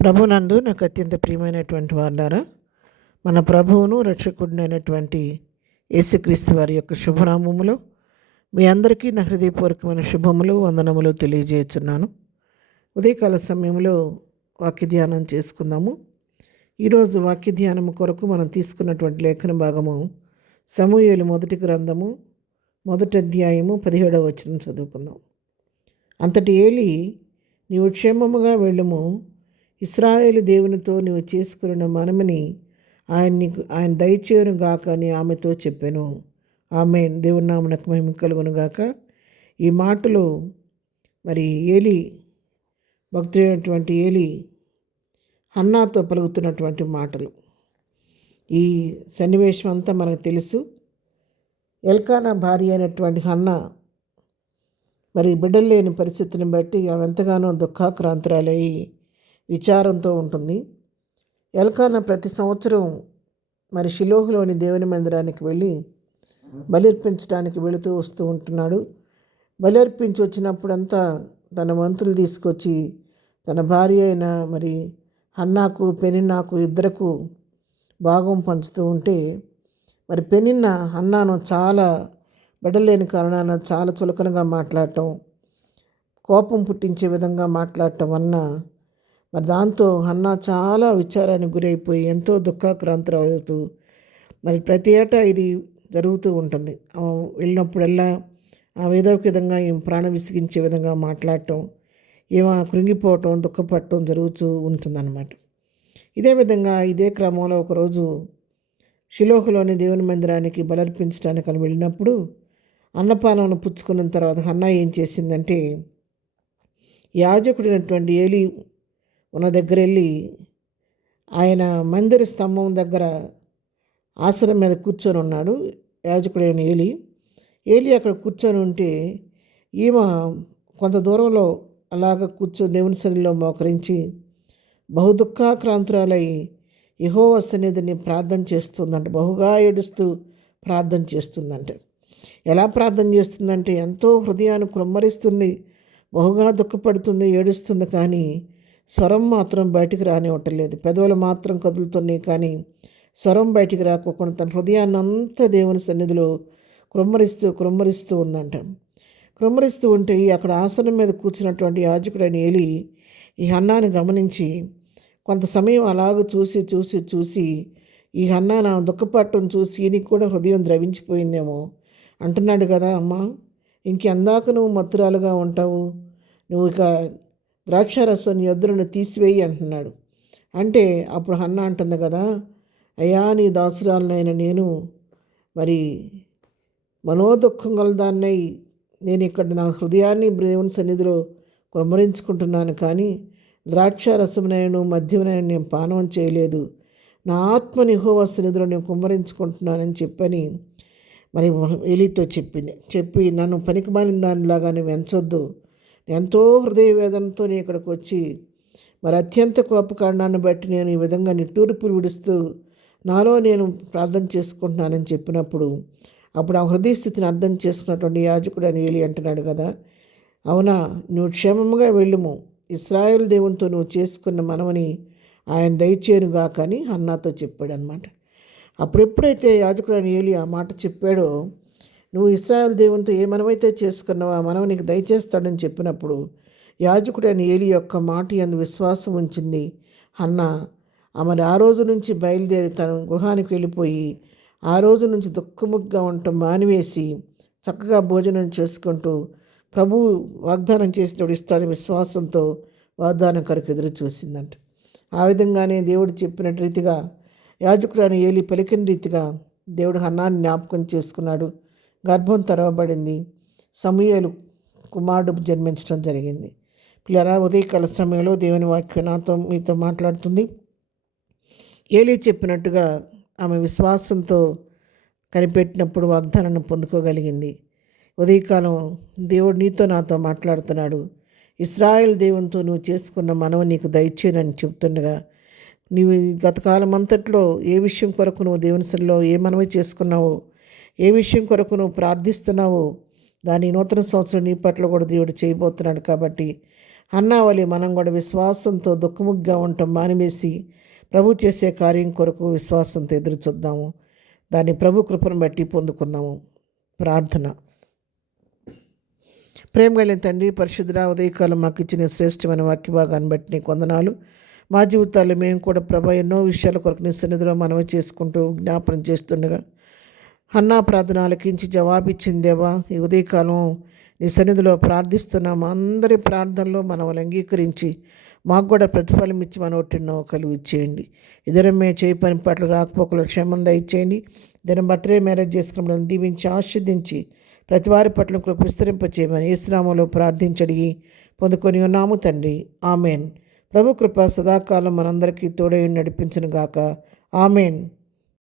ప్రభునందు నాకు అత్యంత ప్రియమైనటువంటి వారులారా, మన ప్రభువును రక్షకుడినైనటువంటి యేసుక్రీస్తు వారి యొక్క శుభనామములో మీ అందరికీ నా హృదయపూర్వకమైన శుభములు వందనములు తెలియజేస్తున్నాను. ఉదయకాల సమయంలో వాక్య ధ్యానం చేసుకుందాము. ఈరోజు వాక్య ధ్యానము కొరకు మనం తీసుకున్నటువంటి లేఖన భాగము సమూయేలు మొదటి గ్రంథము మొదటి అధ్యాయము 17వ వచనం చదువుకుందాం. అంతటి ఏలి, నీవు క్షేమముగా వెళ్ళుము, ఇశ్రాయేలు దేవునితో నీవు చేసుకున్న మనమని ఆయన దయచేయును గాక అని ఆమెతో చెప్పాను. ఆమె దేవుని నామమునకు మహిమ కలుగును గాక. ఈ మాటలు మరి ఏలి, భక్తుడైనటువంటి ఏలి హన్నాతో పలుకుతున్నటువంటి మాటలు. ఈ సన్నివేశం అంతా మనకు తెలుసు. ఎల్కానా భార్య అయినటువంటి హన్నా మరి బిడ్డలు లేని పరిస్థితిని బట్టి ఆమె ఎంతగానో దుఃఖాక్రాంతురాలయ్యి విచారంతో ఉంటుంది. ఎల్కానా ప్రతి సంవత్సరం మరి షిలోహులోని దేవుని మందిరానికి వెళ్ళి బలిర్పించడానికి వెళుతూ వస్తూ ఉంటున్నాడు. బలిర్పించి వచ్చినప్పుడంతా తన వంతులు తీసుకొచ్చి తన భార్య అయిన మరి హన్నాకు పెనిన్నాకు ఇద్దరకు భాగం పంచుతూ ఉంటే, మరి పెనిన్న హన్నాను చాలా బిడ్డలేని కారణాన చాలా చులకనగా మాట్లాడటం, కోపం పుట్టించే విధంగా మాట్లాడటం వలన మరి దాంతో హన్నా చాలా విచారానికి గురైపోయి ఎంతో దుఃఖాక్రాంతులవుతూ, మరి ప్రతి ఏటా ఇది జరుగుతూ ఉంటుంది. వెళ్ళినప్పుడల్లా ఏదో ఒక విధంగా ఏం ప్రాణం విసిగించే విధంగా మాట్లాడటం, ఏమో కృంగిపోవటం, దుఃఖపడటం జరుగుతూ ఉంటుందన్నమాట. ఇదే విధంగా ఇదే క్రమంలో ఒకరోజు షిలోహులోని దేవుని మందిరానికి బలర్పించడానికి అని వెళ్ళినప్పుడు అన్నపానమును పుచ్చుకున్న తర్వాత హన్నా ఏం చేసిందంటే, యాజకుడినటువంటి ఏలి ఉన్న దగ్గర వెళ్ళి ఆయన మందిర స్తంభం దగ్గర ఆసనం మీద కూర్చొని ఉన్నాడు. యాజకుడైన ఏలి అక్కడ కూర్చొని ఉంటే ఈమె కొంత దూరంలో అలాగ కూర్చొని దేవుని సన్నిధిలో మోకరించి బహుదుఃఖాక్రాంతురాలై యెహోవా సన్నిధిని ప్రార్థన చేస్తుందంట. బహుగా ఏడుస్తూ ప్రార్థన చేస్తుందంట. ఎలా ప్రార్థన చేస్తుందంటే, ఎంతో హృదయాన్ని కృమ్మరిస్తుంది, బహుగా దుఃఖపడుతుంది, ఏడుస్తుంది, కానీ స్వరం మాత్రం బయటికి రానివ్వట్లేదు. పెదవులు మాత్రం కదులుతున్నాయి, కానీ స్వరం బయటికి రాకోకుండా తన హృదయాన్ని అంతా దేవుని సన్నిధిలో కృమ్మరిస్తూ ఉందంట. కృమ్మరిస్తూ ఉంటే అక్కడ ఆసనం మీద కూర్చున్నటువంటి యాజకుడైన ఏలి ఈ హన్నాను గమనించి కొంత సమయం అలాగ చూసి ఈ హన్నా నా దుఃఖపడటం చూసి నీకు కూడా హృదయం ద్రవించిపోయిందేమో అంటున్నాడు కదా, అమ్మా ఇంకెందాక నువ్వు మత్తురాలుగా ఉంటావు, నువ్వు ఇక ద్రాక్షారసం యొద్దలను తీసివేయి అంటున్నాడు. అంటే అప్పుడు హన్నా అంటుంది కదా, అయ్యా నీ దాసురాలనైన నేను మరి మనోదుఖం గలదాన్నై నేను ఇక్కడ నా హృదయాన్ని దేవుని సన్నిధిలో కుమ్మరించుకుంటున్నాను, కానీ ద్రాక్షారసమునైనా మద్యమునైనా నేను పానం చేయలేదు, నా ఆత్మని యెహోవా సన్నిధిలో నేను కుమ్మరించుకుంటున్నానని చెప్పని మరి ఏలితో చెప్పి నన్ను పనికిమాలిన దానిలాగా నువ్వు ఎంచొద్దు, ఎంతో హృదయ వేదనతో నేను ఇక్కడికి వచ్చి మరి అత్యంత కోపకారణాన్ని బట్టి నేను ఈ విధంగా నిట్టూర్పులు విడుస్తూ నాలో నేను ప్రార్థన చేసుకుంటున్నానని చెప్పినప్పుడు అప్పుడు ఆ హృదయ స్థితిని అర్థం చేసుకున్నటువంటి యాజకుడు అని ఏలి అంటున్నాడు కదా, అవునా నువ్వు క్షేమముగా వెళ్ళుము, ఇశ్రాయేలు దేవునితో నువ్వు చేసుకున్న మనమని ఆయన దయచేయునుగా కానీ హన్నాతో చెప్పాడు అనమాట. అప్పుడు ఎప్పుడైతే యాజకుడు అని ఏలి ఆ మాట చెప్పాడో, నువ్వు ఇశ్రాయేలు దేవునితో ఏ మనమైతే చేసుకున్నావో ఆ మనం నీకు దయచేస్తాడని చెప్పినప్పుడు యాజకుడు అని ఏలి యొక్క మాట యందు విశ్వాసం ఉంచింది హన్నా. ఆమె ఆ రోజు నుంచి బయలుదేరి తన గృహానికి వెళ్ళిపోయి ఆ రోజు నుంచి దుఃఖముగ్గా ఉండటం మానివేసి చక్కగా భోజనం చేసుకుంటూ ప్రభువు వాగ్దానం చేసినప్పుడు ఇస్తాడని విశ్వాసంతో వాగ్దానం కొరకు ఎదురు చూసిందంట. ఆ విధంగానే దేవుడు చెప్పినట్టు రీతిగా యాజకుడు అని ఏలి పలికిన రీతిగా దేవుడు హన్నాన్ని జ్ఞాపకం చేసుకున్నాడు. గర్భం తెరవబడింది, సమూయేలు కుమారుడు జన్మించడం జరిగింది. పిల్లరా, ఉదయకాల సమయంలో దేవుని వాక్యం మీతో మాట్లాడుతుంది. ఏలి చెప్పినట్టుగా ఆమె విశ్వాసంతో కనిపెట్టినప్పుడు వాగ్దానాన్ని పొందుకోగలిగింది. ఉదయకాలం దేవుడు నీతో నాతో మాట్లాడుతున్నాడు. ఇశ్రాయేల్ దేవునితో నువ్వు చేసుకున్న మనవ నీకు దయచేయనని చెప్తుండగా, నీవు గతకాలం అంతట్లో ఏ విషయం కొరకు నువ్వు దేవుని సన్నిధిలో ఏ మనవి చేసుకున్నావో, ఏ విషయం కొరకు నువ్వు ప్రార్థిస్తున్నావో దాని నూతన సంవత్సరం నీ పట్ల కూడా దేవుడు చేయబోతున్నాడు. కాబట్టి అన్నావలి మనం కూడా విశ్వాసంతో దుఃఖముగ్గా ఉండటం మానివేసి ప్రభు చేసే కార్యం కొరకు విశ్వాసంతో ఎదురు చూద్దాము. దాన్ని ప్రభు కృపను బట్టి పొందుకుందాము. ప్రార్థన. ప్రేమ కలిగిన తండ్రి, పరిశుద్ధుడా, ఉదయకాలం మాకు ఇచ్చిన శ్రేష్టమైన వాక్య భాగాన్ని బట్టి నీకు వందనాలు. మా జీవితాల్లో మేము కూడా ప్రభా ఎన్నో విషయాల కొరకు నీ సన్నిధిలో మనవి చేసుకుంటూ జ్ఞాపనం చేస్తుండగా హన్నా ప్రార్థన ఆలకించి జవాబిచ్చింది దేవా. ఈ ఉదయకాలం నీ సన్నిధిలో ప్రార్థిస్తున్నాము. అందరి ప్రార్థనలో మనల్ని అంగీకరించి మాకు కూడా ప్రతిఫలం ఇచ్చి మన ఒట్టినో కలిగి ఇచ్చేయండి. ఇద్దరమే చేయి పని పట్ల రాకపోకలు క్షేమం దయచేయండి. దీని బర్త్డే మ్యారేజ్ చేసుకున్న దీవించి ఆశీర్దించి ప్రతి వారి పట్ల కృప విస్తరింపచేయమని యేసునామములో ప్రార్థించడిగి పొందుకొని ఉన్నాము తండ్రి. ఆమెన్. ప్రభు కృప సదాకాలం మనందరికీ తోడై నడిపించును గాక. ఆమెన్.